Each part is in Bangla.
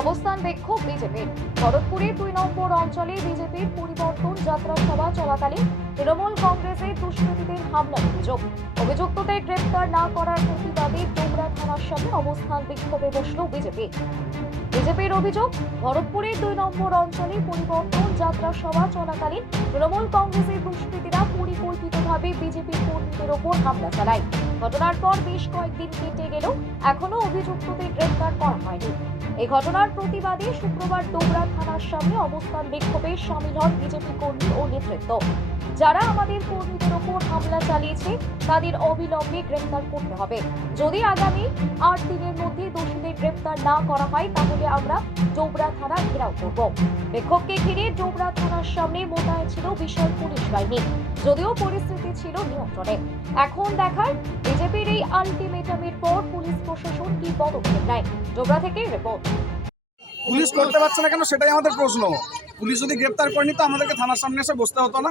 অবস্থান বিক্ষোভ বিজেপির ভরতপুরের দুই নম্বর অঞ্চলে বিজেপির পরিবর্তন যাত্রা সভা চলাকালীন তৃণমূল কংগ্রেসে দুষ্কৃতীদের হামলার অভিযোগ। অভিযুক্তদের গ্রেপ্তার না করার প্রতিবাদে ডোমরা থানার সামনে অবস্থান বিক্ষোভে বসল বিজেপি। বিজেপির অভিযোগ, ভরতপুরের দুই নম্বর অঞ্চলে পরিবর্তন যাত্রা সভা চলাকালীন তৃণমূল কংগ্রেসের দুষ্কৃতীরা পরিকল্পিতভাবে বিজেপি কর্মীদের ওপর হামলা চালায়। ঘটনার পর বেশ কয়েকদিন কেটে গেলেও এখনও অভিযুক্তদের গ্রেপ্তার করা হয়নি। এই ঘটনার প্রতিবাদে শুক্রবার ডোবরা থানার সামনে অবস্থান বিক্ষোভে সামিল হন বিজেপি কর্মী ও নেতৃত্ব। যারা আমাদের কর্মীদের ওপর হামলা চালিয়েছে, তাদের অবিলম্বে গ্রেপ্তার করতে হবে। যদি আগামী আট দিনের গ্রেপ্তার না করা হয়, তাহলে আমরা ডোবরা থানা ঘেরাও করব। বিক্ষোভকে ঘিরে ডোবরা থানার সামনে মোতায়েন ছিল বিশাল পুলিশ বাহিনী, যদিও পরিস্থিতি ছিল নিয়ন্ত্রণে। এখন দেখার বিজেপির এই আলটিমেটামের পর পুলিশ প্রশাসন কি পদক্ষেপ নেয়, ডোবরা থেকে রিপোর্ট পুলিশ করতে পারছে না কেন সেটাই আমাদের প্রশ্ন। পুলিশ যদি গ্রেপ্তার করেনি তো আমাদেরকে থানার সামনে এসে বসতে হতো না।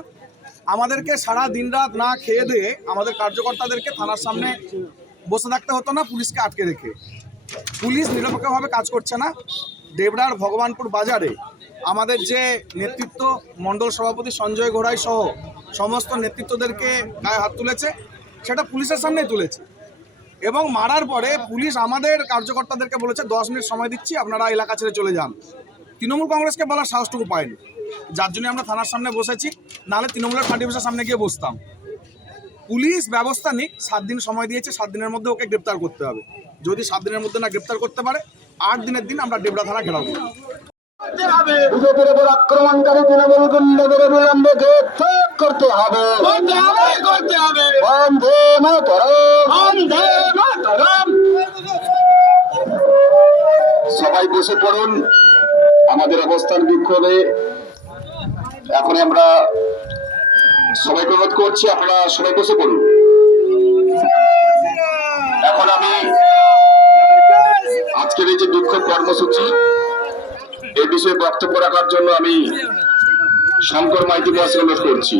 আমাদেরকে সারা দিন রাত না খেয়ে দিয়ে আমাদের কার্যকর্তাদেরকে থানার সামনে বসে থাকতে হতো না, পুলিশকে আটকে রেখে। পুলিশ নিরপেক্ষভাবে কাজ করছে না। দেবরার ভগবানপুর বাজারে আমাদের যে নেতৃত্ব, মণ্ডল সভাপতি সঞ্জয় ঘোড়াই সহ সমস্ত নেতৃত্বদেরকে গায়ে হাত তুলেছে, সেটা পুলিশের সামনেই তুলেছে। এবং মারার পরে পুলিশ আমাদের কার্যকর্তাদেরকে বলেছে, দশ মিনিট সময় দিচ্ছি, আপনারা এলাকা ছেড়ে চলে যান। তৃণমূল কংগ্রেসকে বলার সাহসটুকু পায়নি যার জন্য আমরা থানার সামনে বসেছি, নাহলে তৃণমূলের পার্টি সামনে গিয়ে বসতাম। পুলিশ ব্যবস্থা নিক সাত দিন সময় দিয়েছে সাত দিনের মধ্যে ওকে গ্রেপ্তার করতে হবে। যদি সাত দিনের মধ্যে না গ্রেপ্তার করতে পারে আট দিনের দিন আমরা ডেবরা থানা ঘেরাও করব। বিজেপির উপর আক্রমণকারী তৃণমূল গুন্ডাদের বিলম্বে গ্রেফতার করতে হবে। করতে হবে করতে বন্ধে মাতরম। বন্দে মাতরম। সবাই বসে পড়ুন। আমাদের অবস্থান বিক্ষোভে। এখন আমরা সবাইকে অনুরোধ করছি আপনারা সবাই বসে পড়ুন। এখন আমি আজকের এই যে বিক্ষোভ কর্মসূচি এই বিষয়ে বক্তব্য রাখার জন্য আমি শঙ্কর মাইতি মহাশয় অনুরোধ করছি।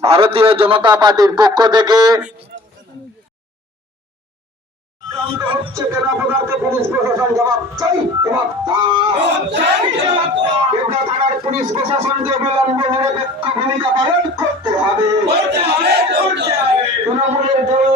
ভারতীয় জনতা পার্টির পক্ষ থেকে হচ্ছে কেন আপনাকে পুলিশ প্রশাসন জবাব। নিরপেক্ষ ভূমিকা পালন করতে হবে। তৃণমূলের দল